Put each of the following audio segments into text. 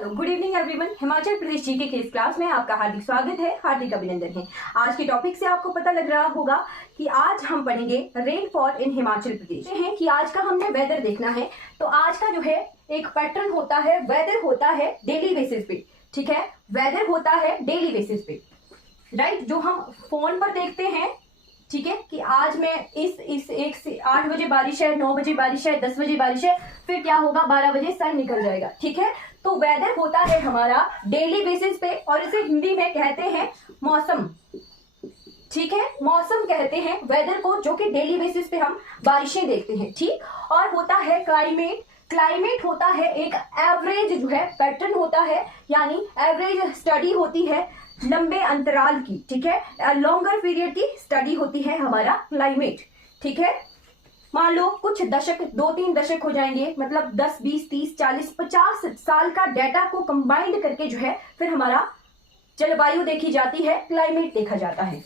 Hello good evening everyone. Himachal Pradesh GK के इस class में आपका हार्दिक स्वागत है, हार्दिक अभिनंदन है। आज के टॉपिक से आपको पता लग रहा होगा कि आज हम पढ़ेंगे रेनफॉल इन हिमाचल प्रदेश है कि आज का हमने वेदर देखना है। तो आज का जो है एक पैटर्न होता है, वेदर होता है डेली बेसिस पे, ठीक है, वेदर होता है डेली बेसिस पे, राइट, जो हम फोन पर देखते हैं, ठीक है, कि आज मैं इस 1 से 8 बजे बारिश है, 9 बजे बारिश है, 10 बजे बारिश है, फिर क्या होगा 12 बजे सन निकल जाएगा, ठीक है। तो वेदर होता है हमारा डेली बेसिस पे और इसे हिंदी में कहते हैं मौसम, ठीक है, मौसम कहते हैं वेदर को, जो कि डेली बेसिस पे हम बारिशें देखते हैं, ठीक। और होता है क्लाइमेट, क्लाइमेट होता है एक एवरेज जो है पैटर्न होता है, यानी एवरेज स्टडी होती है लंबे अंतराल की, ठीक है, लॉन्गर पीरियड की स्टडी होती है हमारा क्लाइमेट, ठीक है। मान लो कुछ दशक, 2-3 दशक हो जाएंगे, मतलब 10, 20, 30, 40, 50 साल का डाटा को कंबाइंड करके जो है फिर हमारा जलवायु देखी जाती है, क्लाइमेट देखा जाता है,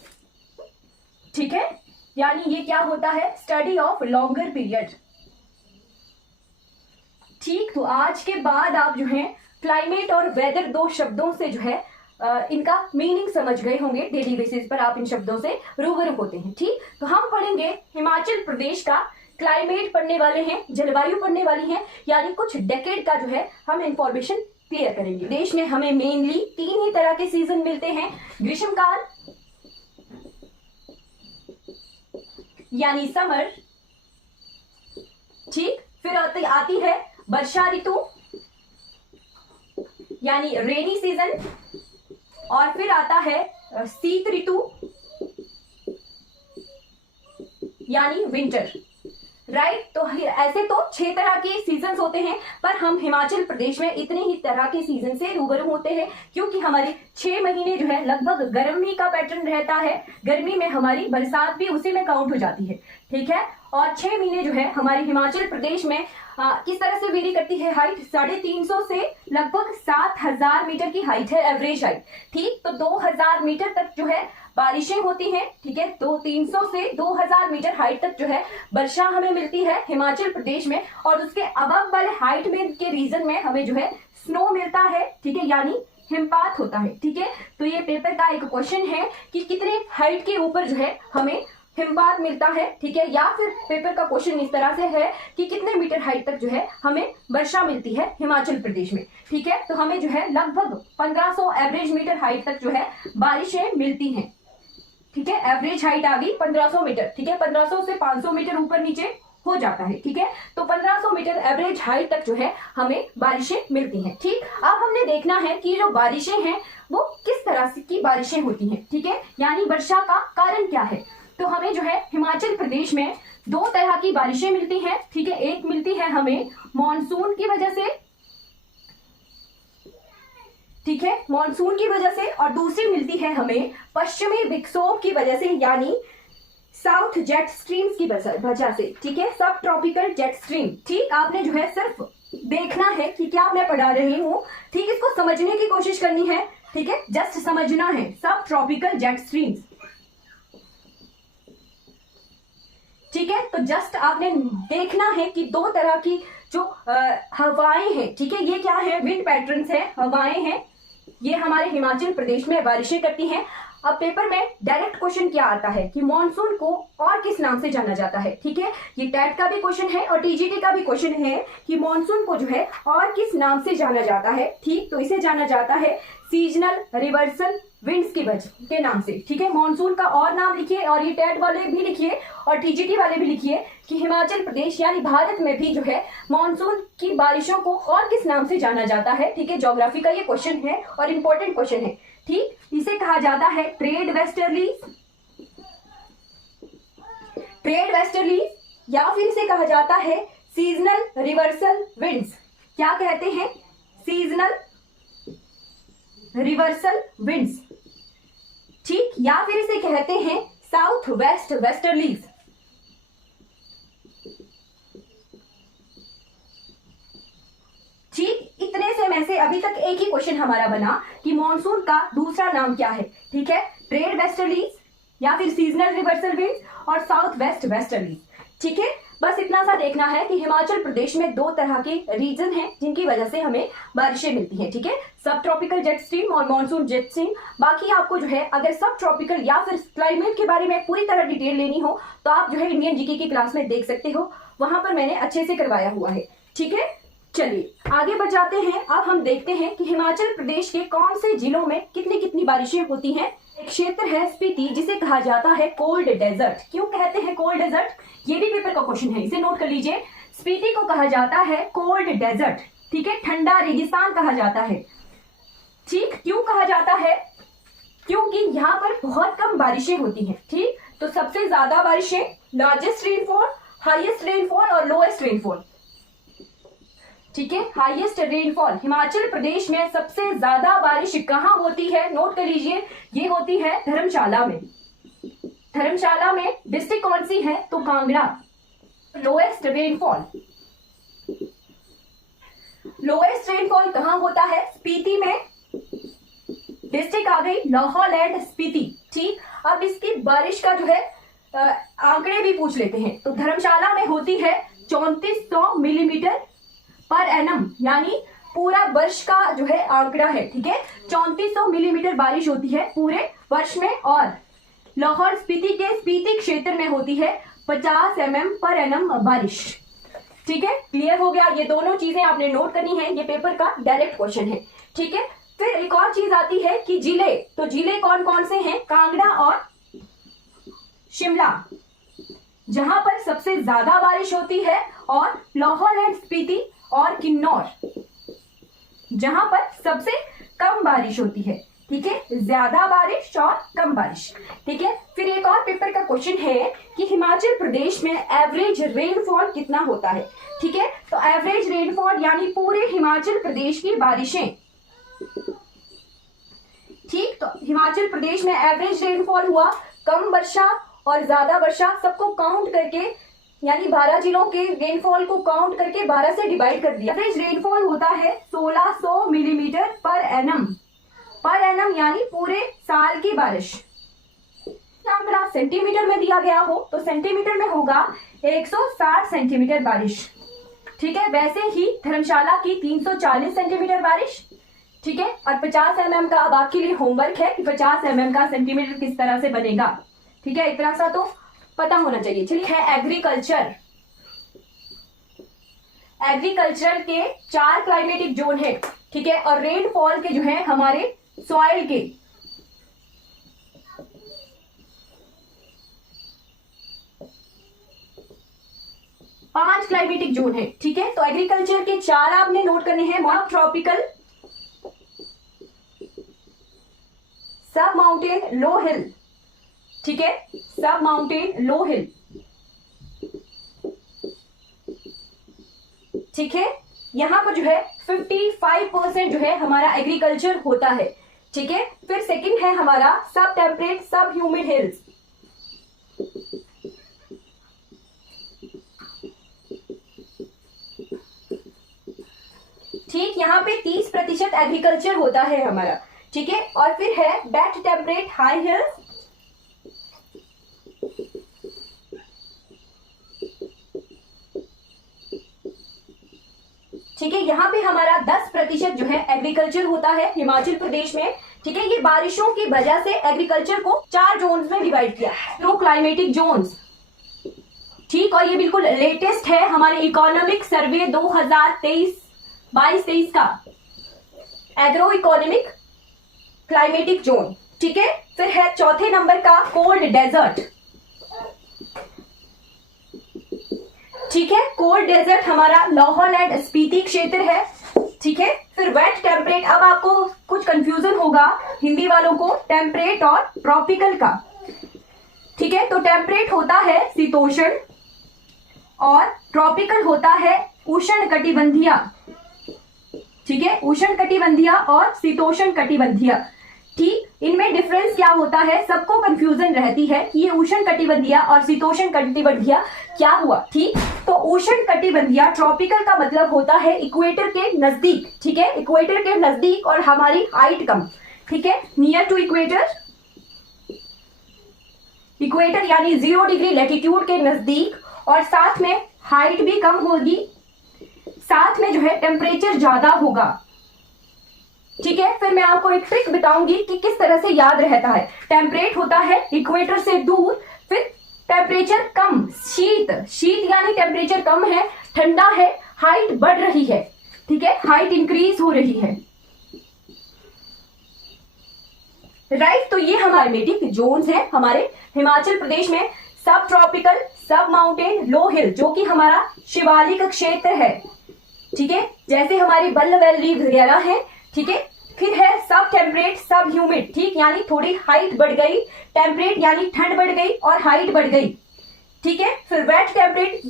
ठीक है। यानी ये क्या होता है, स्टडी ऑफ लॉन्गर पीरियड, ठीक। तो आज के बाद आप जो है क्लाइमेट और वेदर दो शब्दों से जो है इनका मीनिंग समझ गए होंगे, डेली बेसिस पर आप इन शब्दों से रूबरू होते हैं, ठीक। तो हम पढ़ेंगे हिमाचल प्रदेश का क्लाइमेट पढ़ने वाले हैं, जलवायु पढ़ने वाली हैं, यानी कुछ डेकेड का जो है हम इंफॉर्मेशन क्लियर करेंगे। देश में हमें मेनली 3 ही तरह के सीजन मिलते हैं, ग्रीष्मकाल यानी समर, ठीक, फिर आती है वर्षा ऋतु यानी रेनी सीजन, और फिर आता है शीत ऋतु यानी विंटर, राइट। तो ऐसे तो 6 तरह के सीजन्स होते हैं, पर हम हिमाचल प्रदेश में इतने ही तरह के सीजन से रूबरू होते हैं, क्योंकि हमारे 6 महीने जो है लगभग गर्मी का पैटर्न रहता है, गर्मी में हमारी बरसात भी उसी में काउंट हो जाती है, ठीक है। और 6 महीने जो है हमारे हिमाचल प्रदेश में किस तरह से वेरी करती है हाइट, 350 से लगभग 7000 मीटर की हाइट है एवरेज हाइट, ठीक। तो 2000 मीटर तक जो है बारिशें होती हैं, ठीक है, तो 300 से 2000 मीटर हाइट तक जो है वर्षा हमें मिलती है हिमाचल प्रदेश में, और उसके अबव वाले हाइट में के रीजन में हमें जो है स्नो मिलता है, ठीक है, यानी हिमपात होता है, ठीक है। तो ये पेपर का एक क्वेश्चन है कि कितने हाइट के ऊपर जो है हमें हिमपात मिलता है, ठीक है, या फिर पेपर का क्वेश्चन इस तरह से है कि कितने मीटर हाइट तक जो है हमें वर्षा मिलती है हिमाचल प्रदेश में, ठीक है। तो हमें जो है लगभग 1500 एवरेज मीटर हाइट तक जो है बारिशें मिलती हैं, ठीक है, एवरेज हाइट आ गई 1500 मीटर, ठीक है, 1500 से 500 मीटर ऊपर नीचे हो जाता है, ठीक है। तो 1500 मीटर एवरेज हाइट तक जो है हमें बारिशें मिलती हैं, ठीक। अब हमने देखना है कि जो बारिशें हैं वो किस तरह की बारिशें होती हैं, ठीक है, यानी वर्षा का कारण क्या है। तो हमें जो है हिमाचल प्रदेश में 2 तरह की बारिशें मिलती हैं, ठीक है, एक मिलती है हमें मॉनसून की वजह से, ठीक है, मॉनसून की वजह से, और दूसरी मिलती है हमें पश्चिमी विक्षोभ की वजह से, यानी साउथ जेट स्ट्रीम्स की वजह से, ठीक है, सब ट्रॉपिकल जेट स्ट्रीम, ठीक। आपने जो है सिर्फ देखना है कि क्या मैं पढ़ा रही हूं, ठीक, इसको समझने की कोशिश करनी है, ठीक है, जस्ट समझना है, सब ट्रॉपिकल जेट स्ट्रीम्स, ठीक है। तो जस्ट आपने देखना है कि 2 तरह की जो हवाएं हैं, ठीक है, ये क्या है, विंड पैटर्न्स है, हवाएं हैं, ये हमारे हिमाचल प्रदेश में बारिशें करती हैं। अब पेपर में डायरेक्ट क्वेश्चन क्या आता है कि मॉनसून को और किस नाम से जाना जाता है, ठीक है, ये टैट का भी क्वेश्चन है और टीजीटी का भी क्वेश्चन है कि मॉनसून को जो है और किस नाम से जाना जाता है, ठीक। तो इसे जाना जाता है सीजनल रिवर्सल विंड्स के नाम से, ठीक है। मॉनसून का और नाम लिखिए, और ये टैट वाले भी लिखिए और टीजीटी वाले भी लिखिए कि हिमाचल प्रदेश यानी भारत में भी जो है मॉनसून की बारिशों को और किस नाम से जाना जाता है, ठीक है। ज्योग्राफी का ये क्वेश्चन है और इंपॉर्टेंट क्वेश्चन है, ठीक। इसे कहा जाता है ट्रेड वेस्टर्लीज, ट्रेड वेस्टर्लीज, या फिर इसे कहा जाता है सीजनल रिवर्सल विंड्स। क्या कहते हैं, सीजनल रिवर्सल विंड्स, ठीक, या फिर इसे कहते हैं साउथ वेस्ट वेस्टर्लीज, ठीक। इतने से में से अभी तक एक ही क्वेश्चन हमारा बना कि मॉनसून का दूसरा नाम क्या है, ठीक है, ट्रेड वेस्टर्लीज या फिर सीजनल रिवर्सल विंड्स और साउथ वेस्ट वेस्टर्लीज, ठीक है। बस इतना सा देखना है कि हिमाचल प्रदेश में दो तरह के रीजन हैं जिनकी वजह से हमें बारिशें मिलती हैं, ठीक है, सब ट्रॉपिकल जेट स्ट्रीम और मॉनसून जेट स्ट्रीम। बाकी आपको जो है अगर सब ट्रॉपिकल या फिर क्लाइमेट के बारे में पूरी तरह डिटेल लेनी हो तो आप जो है इंडियन जीके की क्लास में देख सकते हो, वहां पर मैंने अच्छे से करवाया हुआ है, ठीक है। चलिए आगे बढ़ जाते हैं। अब हम देखते हैं कि हिमाचल प्रदेश के कौन से जिलों में कितनी कितनी बारिशें होती हैं। एक क्षेत्र है स्पीति जिसे कहा जाता है कोल्ड डेजर्ट। क्यों कहते हैं कोल्ड डेजर्ट, ये भी पेपर का क्वेश्चन है, इसे नोट कर लीजिए। स्पीति को कहा जाता है कोल्ड डेजर्ट, ठीक है, ठंडा रेगिस्तान कहा जाता है। ठीक, क्यों कहा जाता है, क्योंकि यहाँ पर बहुत कम बारिशें होती हैं, ठीक। तो सबसे ज्यादा बारिशें, लार्जेस्ट रेनफॉल, हाईएस्ट रेनफॉल और लोएस्ट रेनफॉल, ठीक है। हाईएस्ट रेनफॉल हिमाचल प्रदेश में सबसे ज्यादा बारिश कहाँ होती है, नोट कर लीजिए, ये होती है धर्मशाला में। धर्मशाला में डिस्ट्रिक्ट कौन सी है, तो Kangra. Lowest rainfall, lowest rainfall कहाँ होता है, स्पीति में। डिस्ट्रिक्ट आ गई लाहौल एंड स्पीति, ठीक। अब इसकी बारिश का जो है आंकड़े भी पूछ लेते हैं। तो धर्मशाला में होती है 3400 मिलीमीटर पर एनम, यानी पूरा वर्ष का जो है आंकड़ा है, ठीक है। 3400 मिलीमीटर बारिश होती है पूरे वर्ष में। और लाहौल स्पीति के स्पीति क्षेत्र में होती है 50 mm पर एनम बारिश, ठीक है। क्लियर हो गया, ये दोनों चीजें आपने नोट करनी है, ये पेपर का डायरेक्ट क्वेश्चन है, ठीक है। फिर एक और चीज आती है कि जिले, तो जिले कौन कौन से हैं, कांगड़ा और शिमला, जहां पर सबसे ज्यादा बारिश होती है, और लाहौल एंड स्पीति और किन्नौर, जहां पर सबसे कम बारिश होती है, ठीक है। ज्यादा बारिश और कम बारिश, ठीक है। फिर एक और पेपर का क्वेश्चन है कि हिमाचल प्रदेश में एवरेज रेनफॉल कितना होता है, ठीक है। तो एवरेज रेनफॉल यानी पूरे हिमाचल प्रदेश की बारिशें, ठीक। तो हिमाचल प्रदेश में एवरेज रेनफॉल हुआ, कम वर्षा और ज्यादा वर्षा सबको काउंट करके, यानी 12 जिलों के रेनफॉल को काउंट करके 12 से डिवाइड कर दिया। एवरेज रेनफॉल होता है 1600 millimetre per annum, per annum यानी पूरे साल की बारिश। आंकड़ा सेंटीमीटर में दिया गया हो तो सेंटीमीटर में होगा 160 सेंटीमीटर बारिश, ठीक है। वैसे ही धर्मशाला की 340 सेंटीमीटर बारिश, ठीक है। और 50 mm का अब आपके लिए होमवर्क है कि 50 mm का सेंटीमीटर किस तरह से बनेगा, ठीक है। इतना सा तो पता होना चाहिए। चलिए है एग्रीकल्चर, एग्रीकल्चर के 4 क्लाइमेटिक जोन है, ठीक है। और रेनफॉल के जो है हमारे सॉइल के 5 क्लाइमेटिक जोन है, ठीक है। तो एग्रीकल्चर के 4 आपने नोट करने हैं, सब ट्रॉपिकल, सब माउंटेन, लो हिल, ठीक है, सब माउंटेन, लो हिल, ठीक है। यहां पर जो है 55% जो है हमारा एग्रीकल्चर होता है, ठीक है। फिर सेकंड है हमारा सब टेम्परेट, सब ह्यूमिड हिल्स, ठीक। यहां पे 30% एग्रीकल्चर होता है हमारा, ठीक है। और फिर है वेट टेम्परेट हाई हिल्स, ठीक है। यहाँ पे हमारा 10% जो है एग्रीकल्चर होता है हिमाचल प्रदेश में, ठीक है। ये बारिशों की वजह से एग्रीकल्चर को 4 जोन्स में डिवाइड किया, तो क्लाइमेटिक जोन्स, ठीक। और ये बिल्कुल लेटेस्ट है हमारे इकोनॉमिक सर्वे 2023 का एग्रो इकोनॉमिक क्लाइमेटिक जोन, ठीक है। फिर है चौथे नंबर का कोल्ड डेजर्ट, ठीक है। कोल्ड डेजर्ट हमारा लाहौल एंड स्पीति क्षेत्र है, ठीक है। फिर वेट टेम्परेट, अब आपको कुछ कंफ्यूजन होगा हिंदी वालों को टेम्परेट और ट्रॉपिकल का, ठीक है। तो टेम्परेट होता है शीतोष्ण और ट्रॉपिकल होता है उष्ण कटिबंधीय, ठीक है। उष्ण कटिबंधीय और शीतोष्ण कटिबंधीय, ठीक। इनमें डिफरेंस क्या होता है, सबको कंफ्यूजन रहती है कि ये उष्ण कटिबंधीय और शीतोष्ण कटिबंधीय क्या हुआ, ठीक। तो उष्ण कटिबंधीय ट्रॉपिकल का मतलब होता है इक्वेटर के नजदीक, ठीक है। इक्वेटर के नजदीक और हमारी हाइट कम, ठीक है, नियर टू इक्वेटर, इक्वेटर यानी 0 डिग्री लैटिट्यूड के नजदीक, और साथ में हाइट भी कम होगी, साथ में जो है टेम्परेचर ज्यादा होगा। ठीक है, फिर मैं आपको एक ट्रिक बताऊंगी कि किस तरह से याद रहता है। टेम्परेट होता है इक्वेटर से दूर, फिर टेम्परेचर कम, शीत, शीत यानी टेम्परेचर कम है, ठंडा है, हाइट बढ़ रही है। ठीक है, हाइट इंक्रीज हो रही है। राइट, तो ये हमारे क्लाइमेटिक जोन्स हैं हमारे हिमाचल प्रदेश में। सब ट्रॉपिकल, सब माउंटेन, लो हिल, जो कि हमारा शिवालिक क्षेत्र है। ठीक है, जैसे हमारी बल्ल वैली वगैरह है। ठीक है, फिर है सब टेम्परेट, सब ह्यूमिड। ठीक, यानी थोड़ी हाइट बढ़ गई, टेम्परेट यानी ठंड बढ़ गई और हाइट बढ़ गई। ठीक है, फिर वेट टेम्परेट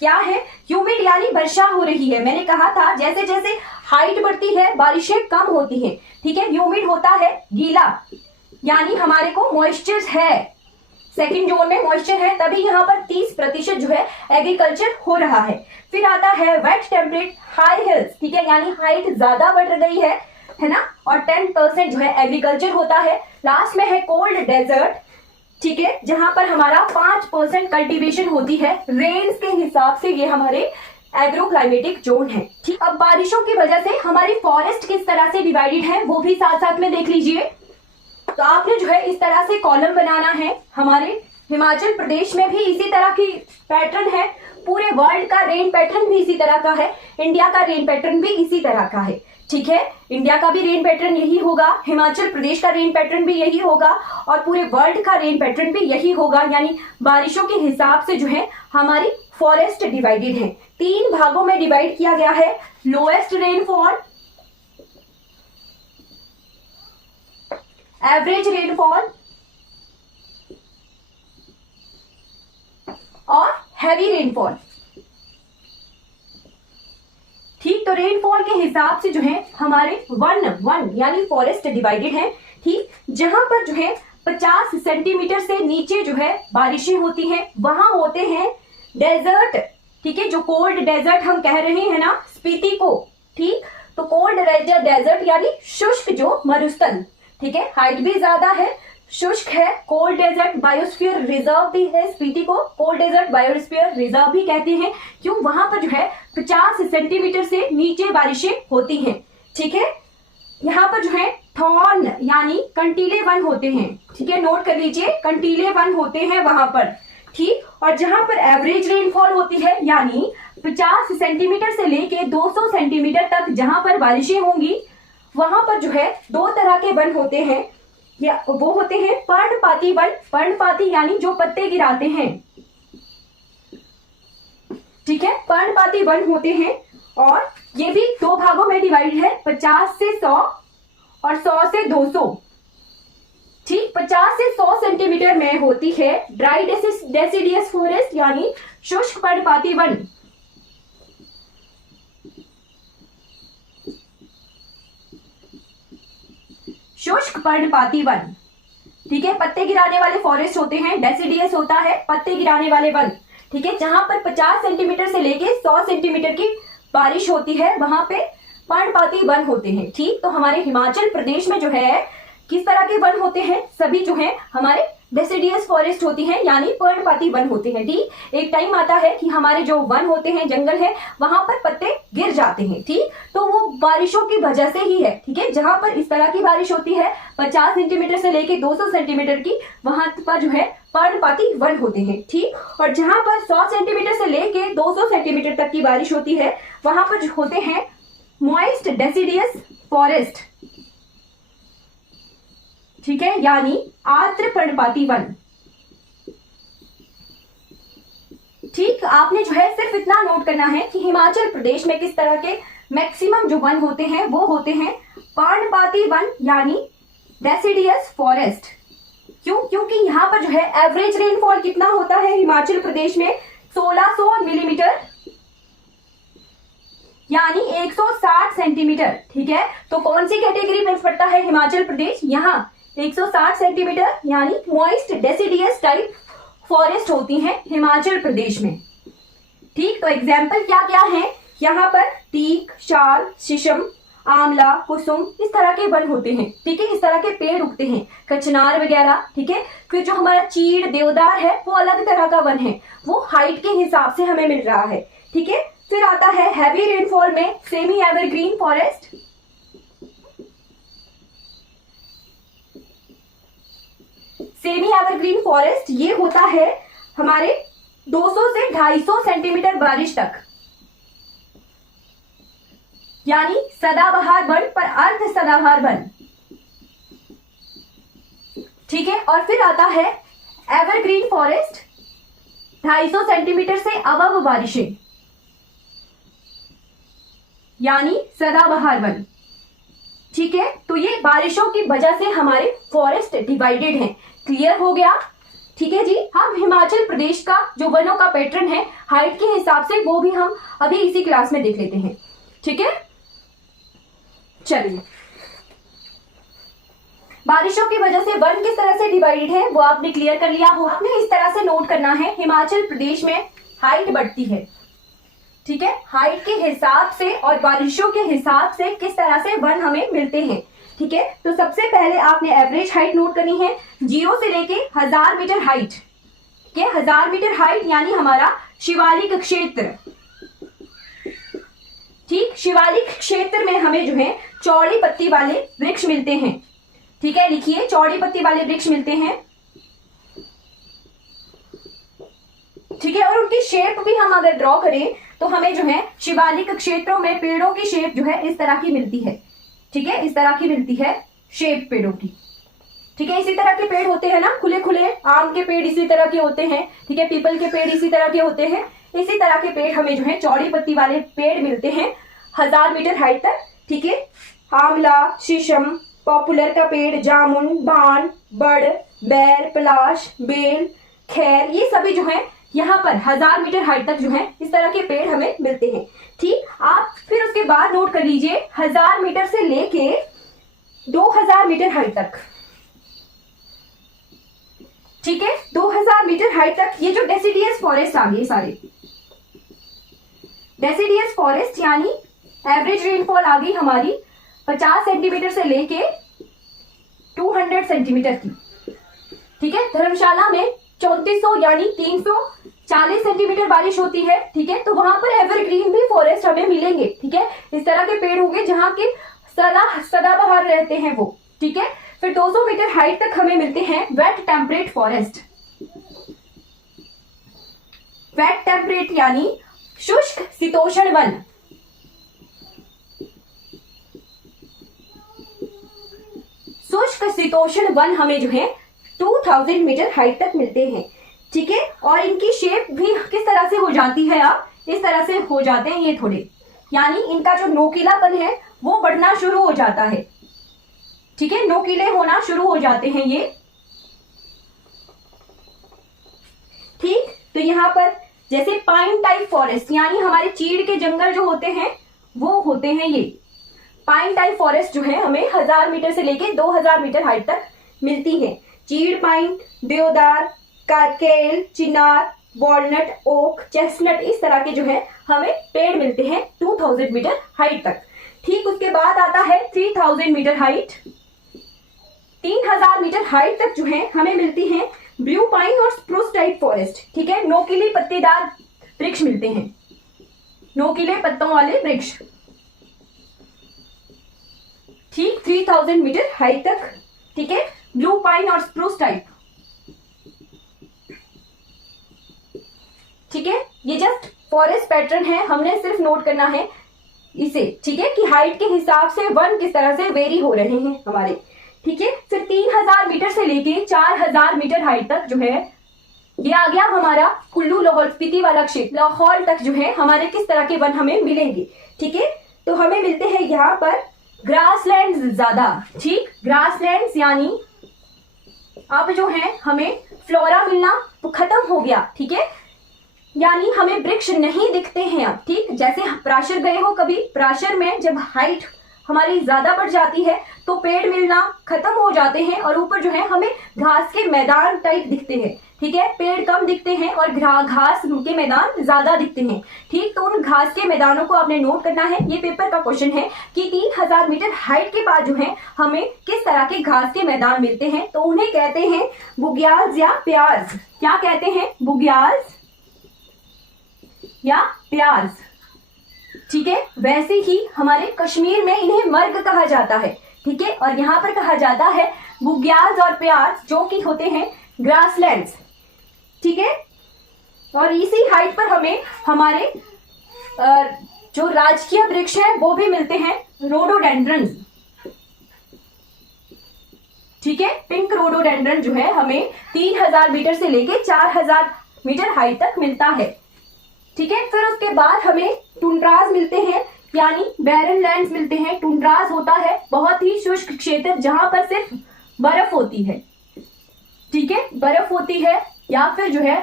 क्या है, ह्यूमिड यानी वर्षा हो रही है। मैंने कहा था जैसे जैसे हाइट बढ़ती है बारिशें कम होती हैं। ठीक है, ह्यूमिड होता है गीला, यानी हमारे को मॉइस्चर है, सेकंड जोन में मॉइस्चर है, तभी यहाँ पर 30% जो है एग्रीकल्चर हो रहा है। फिर आता है वेट टेम्परेट, हाई हिल्स। ठीक है, यानी हाइट ज्यादा बढ़ गई है ना, और 10% जो है एग्रीकल्चर होता है। लास्ट में है कोल्ड डेजर्ट। ठीक है, जहां पर हमारा 5% कल्टीवेशन होती है। रेन्स के हिसाब से ये हमारे एग्रो क्लाइमेटिक जोन है। ठीक, अब बारिशों की वजह से हमारी फॉरेस्ट किस तरह से डिवाइडेड है वो भी साथ साथ में देख लीजिए। तो आपने जो है इस तरह से कॉलम बनाना है। हमारे हिमाचल प्रदेश में भी इसी तरह की पैटर्न है, पूरे वर्ल्ड का रेन पैटर्न भी इसी तरह का है, इंडिया का रेन पैटर्न भी इसी तरह का है। ठीक है, इंडिया का भी रेन पैटर्न यही होगा, हिमाचल प्रदेश का रेन पैटर्न भी यही होगा, और पूरे वर्ल्ड का रेन पैटर्न भी यही होगा। यानी बारिशों के हिसाब से जो है हमारी फॉरेस्ट डिवाइडेड है, 3 भागों में डिवाइड किया गया है। लोएस्ट रेनफॉल, एवरेज रेनफॉल और हैवी रेनफॉल। ठीक, तो रेनफॉल के हिसाब से जो है हमारे वन यानी फॉरेस्ट डिवाइडेड है। ठीक, जहां पर जो है 50 सेंटीमीटर से नीचे जो है बारिशें होती हैं वहां होते हैं डेजर्ट। ठीक है, जो कोल्ड डेजर्ट हम कह रहे हैं ना स्पीति को। ठीक, तो कोल्ड डेजर्ट यानी शुष्क जो मरुस्थल। ठीक है, हाइट भी ज्यादा है, शुष्क है, कोल्ड डेजर्ट बायोस्फीयर रिजर्व भी है। स्पीति को कोल्ड डेजर्ट बायोस्फीयर रिजर्व भी कहते हैं, क्यों, वहां पर जो है 50 सेंटीमीटर से नीचे बारिशें होती हैं। ठीक है, यहाँ पर जो है थॉर्न यानी कंटीले वन होते हैं। ठीक है, नोट कर लीजिए, कंटीले वन होते हैं वहां पर। ठीक, और जहां पर एवरेज रेनफॉल होती है यानी 50 सेंटीमीटर से लेके 200 सेंटीमीटर तक जहां पर बारिशें होंगी, वहां पर जो है 2 तरह के वन होते हैं, या वो होते हैं पर्णपाती वन। पर्णपाती यानी जो पत्ते गिराते हैं। ठीक है, पर्णपाती वन होते हैं, और ये भी 2 भागों में डिवाइड है, 50 से 100 और 100 से 200। ठीक, 50 से 100 सेंटीमीटर में होती है ड्राई डेसिडियस फॉरेस्ट यानी शुष्क पर्णपाती वन। शुष्क पर्णपाती वन। ठीक है, पत्ते गिराने वाले फॉरेस्ट होते हैं, डेसिडियस होता है पत्ते गिराने वाले वन। ठीक है, जहां पर 50 सेंटीमीटर से लेके 100 सेंटीमीटर की बारिश होती है वहां पे पर्णपाती वन होते हैं। ठीक, तो हमारे हिमाचल प्रदेश में जो है किस तरह के वन होते हैं, सभी जो है हमारे डेसिडियस फॉरेस्ट होती हैं यानी पर्णपाती वन होते हैं। ठीक, एक टाइम आता है कि हमारे जो वन होते हैं, जंगल है, वहां पर पत्ते गिर जाते हैं। ठीक, तो वो बारिशों की वजह से ही है। ठीक है, जहां पर इस तरह की बारिश होती है 50 सेंटीमीटर से लेके 200 सेंटीमीटर की, वहां पर जो है पर्णपाती वन होते हैं। ठीक, और जहां पर 100 सेंटीमीटर से लेके 200 सेंटीमीटर तक की बारिश होती है वहां पर जो होते हैं मॉइस्ट डेसिडियस फॉरेस्ट। ठीक है, यानी आर्द्र पर्णपाती वन। ठीक, आपने जो है सिर्फ इतना नोट करना है कि हिमाचल प्रदेश में किस तरह के मैक्सिमम जो वन होते हैं वो होते हैं पर्णपाती वन यानी डेसिडियस फॉरेस्ट। क्यों, क्योंकि यहाँ पर जो है एवरेज रेनफॉल कितना होता है हिमाचल प्रदेश में 1600 मिलीमीटर यानी 160 सेंटीमीटर। ठीक है, तो कौन सी कैटेगरी में पड़ता है हिमाचल प्रदेश, यहाँ 160 सेंटीमीटर यानी मॉइस्ट डेसिडियस टाइप फॉरेस्ट होती हैं हिमाचल प्रदेश में। ठीक, तो एग्जाम्पल क्या क्या है, यहाँ पर टीक, शाल, शीशम, आंवला, कुसुम, इस तरह के वन होते हैं। ठीक है, इस तरह के पेड़ उगते हैं, कचनार वगैरह। ठीक है, फिर जो हमारा चीड़, देवदार है वो अलग तरह का वन है, वो हाइट के हिसाब से हमें मिल रहा है। ठीक है, फिर आता है हैवी रेनफॉल में semi evergreen forest. Semi evergreen forest ये होता है हमारे 200 से 250 सेंटीमीटर बारिश तक, यानी सदाबहार वन पर अर्ध सदाबहार वन। ठीक है, और फिर आता है एवरग्रीन फॉरेस्ट, 250 सेंटीमीटर से अबव बारिशें, यानी सदाबहार वन। ठीक है, तो ये बारिशों की वजह से हमारे फॉरेस्ट डिवाइडेड हैं। क्लियर हो गया? ठीक है जी, हम हिमाचल प्रदेश का जो वनों का पैटर्न है हाइट के हिसाब से, वो भी हम अभी इसी क्लास में देख लेते हैं। ठीक है, चलिए, बारिशों की वजह से वन किस तरह से डिवाइडेड है वो आपने क्लियर कर लिया हो। आपने इस तरह से नोट करना है, हिमाचल प्रदेश में हाइट बढ़ती है। ठीक है, हाइट के हिसाब से और बारिशों के हिसाब से किस तरह से वन हमें मिलते हैं। ठीक है, तो सबसे पहले आपने एवरेज हाइट नोट करनी है, 0 से लेके 1000 मीटर हाइट। ठीक है, 1000 मीटर हाइट यानी हमारा शिवालिक क्षेत्र। ठीक, शिवालिक क्षेत्र में हमें जो है चौड़ी पत्ती वाले वृक्ष मिलते हैं। ठीक है, लिखिए, चौड़ी पत्ती वाले वृक्ष मिलते हैं। ठीक है, और उनकी शेप भी हम अगर ड्रॉ करें तो हमें जो है शिवालिक क्षेत्रों में पेड़ों की शेप जो है इस तरह की मिलती है। ठीक है, इस तरह की मिलती है शेप पेड़ों की। ठीक है, इसी तरह के पेड़ होते हैं ना, खुले खुले आम के पेड़ इसी तरह के होते हैं। ठीक है, पीपल के पेड़ इसी तरह के होते हैं। इसी तरह के पेड़ हमें जो है चौड़ी पत्ती वाले पेड़ मिलते हैं 1000 मीटर हाइट तक। ठीक है, आंवला, शीशम, पॉपुलर का पेड़, जामुन, भान, बड़, बैर, पलाश, बेल, खैर, ये सभी जो है यहाँ पर 1000 मीटर हाइट तक जो है इस तरह के पेड़ हमें मिलते हैं। ठीक, आप फिर उसके बाद नोट कर लीजिए 1000 मीटर से लेके 2000 मीटर हाइट तक। ठीक है, 2000 मीटर हाइट तक ये जो डेसिडियस फॉरेस्ट आ गए सारे, डेसिडियस फॉरेस्ट यानी एवरेज रेनफॉल आ गई हमारी 50 सेंटीमीटर से लेके 200 सेंटीमीटर की। ठीक है, धर्मशाला में 3400 यानी 340 सेंटीमीटर बारिश होती है। ठीक है, तो वहां पर एवरग्रीन भी फॉरेस्ट हमें मिलेंगे। ठीक है, इस तरह के पेड़ होंगे जहां के सदाबहार रहते हैं वो। ठीक है, फिर 200 मीटर हाइट तक हमें मिलते हैं wet temperate forest. Wet temperate यानी शुष्क शीतोष्ण वन। शुष्क शीतोष्ण वन हमें जो है 2000 मीटर हाइट तक मिलते हैं। ठीक है, और इनकी शेप भी किस तरह से हो जाती है, आप इस तरह से हो जाते हैं ये थोड़े, यानी इनका जो नोकीलापन है वो बढ़ना शुरू हो जाता है। ठीक है, नोकीले होना शुरू हो जाते हैं ये। ठीक, तो यहाँ पर जैसे पाइन टाइप फॉरेस्ट यानी हमारे चीड़ के जंगल जो होते हैं वो होते हैं ये पाइन टाइप फॉरेस्ट जो है हमें 1000 मीटर से लेके 2000 मीटर हाइट तक मिलती है। चीड़ पाइन, देवदार, केल, चिनार, वॉलनट, ओक, चेस्टनट, इस तरह के जो है हमें पेड़ मिलते हैं 2000 मीटर हाइट तक। ठीक, उसके बाद आता है 3000 मीटर हाइट। 3000 मीटर हाइट तक जो है हमें मिलती है ब्लू पाइन और स्प्रूस टाइप फॉरेस्ट। ठीक है, नोकीले पत्तेदार वृक्ष मिलते हैं, नोकीले पत्तों वाले वृक्ष। ठीक, 3000 मीटर हाइट तक। ठीक है, ब्लू पाइन और स्प्रूस टाइप। ठीक है, ये जस्ट फॉरेस्ट पैटर्न है, हमने सिर्फ नोट करना है इसे। ठीक है, कि हाइट के हिसाब से वन किस तरह से वेरी हो रहे हैं हमारे। ठीक है, फिर 3000 मीटर से लेके 4000 मीटर हाइट तक जो है ये आ गया हमारा कुल्लू लाहौल स्पीति वाला क्षेत्र। लाहौल तक जो है हमारे किस तरह के वन हमें मिलेंगे। ठीक है, तो हमें मिलते हैं यहाँ पर ग्रासलैंड ज्यादा। ठीक, ग्रासलैंड यानी अब जो है हमें फ्लोरा मिलना खत्म हो गया। ठीक है, यानी हमें वृक्ष नहीं दिखते हैं अब। ठीक, जैसे प्राशर गए हो कभी, प्राशर में जब हाइट हमारी ज्यादा बढ़ जाती है तो पेड़ मिलना खत्म हो जाते हैं और ऊपर जो है हमें घास के मैदान टाइप दिखते हैं। ठीक है, पेड़ कम दिखते हैं और घास के मैदान ज्यादा दिखते हैं। ठीक, तो उन घास के मैदानों को आपने नोट करना है। ये पेपर का क्वेश्चन है कि 3000 मीटर हाइट के बाद जो है हमें किस तरह के घास के मैदान मिलते हैं, तो उन्हें कहते हैं बुग्याल्स या प्याज। क्या कहते हैं? बुग्याल्स या प्याज। ठीक है, वैसे ही हमारे कश्मीर में इन्हें मर्ग कहा जाता है। ठीक है, और यहाँ पर कहा जाता है बुग्याल्स और प्याज, जो कि होते हैं ग्रासलैंड्स। ठीक है, और इसी हाइट पर हमें हमारे जो राजकीय वृक्ष है वो भी मिलते हैं, रोडोडेंड्रन। ठीक है, पिंक रोडोडेंड्रन जो है हमें 3000 मीटर से लेके 4000 मीटर हाइट तक मिलता है। ठीक है, फिर उसके बाद हमें टुंड्रास मिलते हैं, यानी बैरन लैंड्स मिलते हैं। टुंड्रास होता है बहुत ही शुष्क क्षेत्र जहां पर सिर्फ बर्फ होती है। ठीक है, बर्फ होती है, या फिर जो है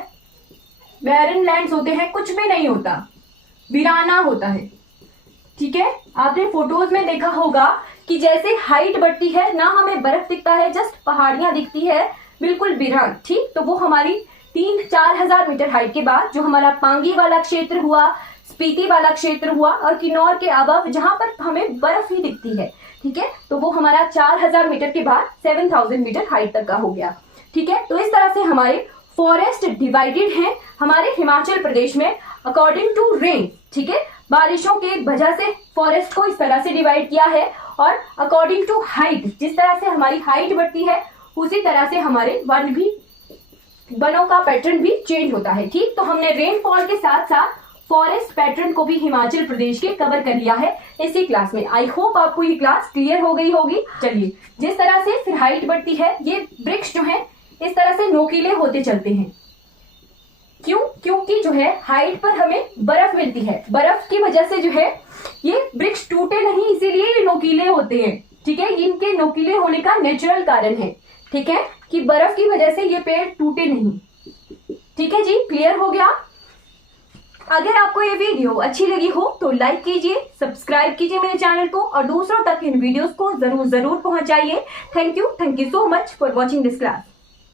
बैरन लैंड्स होते हैं, कुछ भी नहीं होता, वीराना होता है। ठीक है, आपने फोटोज में देखा होगा कि जैसे हाइट बढ़ती है ना हमें बर्फ दिखता है, जस्ट पहाड़ियां दिखती है, बिल्कुल वीरान। ठीक, तो वो हमारी 3-4000 मीटर हाइट के बाद जो हमारा पांगी वाला क्षेत्र हुआ, स्पीति वाला क्षेत्र हुआ और किन्नौर के अबव जहां पर हमें बर्फ ही दिखती है। ठीक है, तो वो हमारा 4000 मीटर के बाद 7000 मीटर हाइट तक का हो गया। ठीक है, तो इस तरह से हमारे फॉरेस्ट डिवाइडेड हैं हमारे हिमाचल प्रदेश में अकॉर्डिंग टू रेन। ठीक है, बारिशों के वजह से फॉरेस्ट को इस तरह से डिवाइड किया है, और अकॉर्डिंग टू हाइट, जिस तरह से हमारी हाइट बढ़ती है उसी तरह से हमारे वनों का पैटर्न भी चेंज होता है। ठीक, तो हमने रेनफॉल के साथ साथ फॉरेस्ट पैटर्न को भी हिमाचल प्रदेश के कवर कर लिया है इसी क्लास में। आई होप आपको ये क्लास क्लियर हो गई होगी। चलिए, जिस तरह से फिर हाइट बढ़ती है, ये वृक्ष जो है इस तरह से नोकीले होते चलते हैं। क्यों? क्योंकि जो है हाइट पर हमें बर्फ मिलती है, बर्फ की वजह से जो है ये वृक्ष टूटे नहीं, इसीलिए ये नोकीले होते हैं। ठीक है, इनके नोकीले होने का नेचुरल कारण है। ठीक है, कि बर्फ की वजह से ये पेड़ टूटे नहीं। ठीक है जी, क्लियर हो गया। अगर आपको ये वीडियो अच्छी लगी हो तो लाइक कीजिए, सब्सक्राइब कीजिए मेरे चैनल को और दूसरों तक इन वीडियोस को जरूर पहुंचाइए। Thank you so much for watching this class.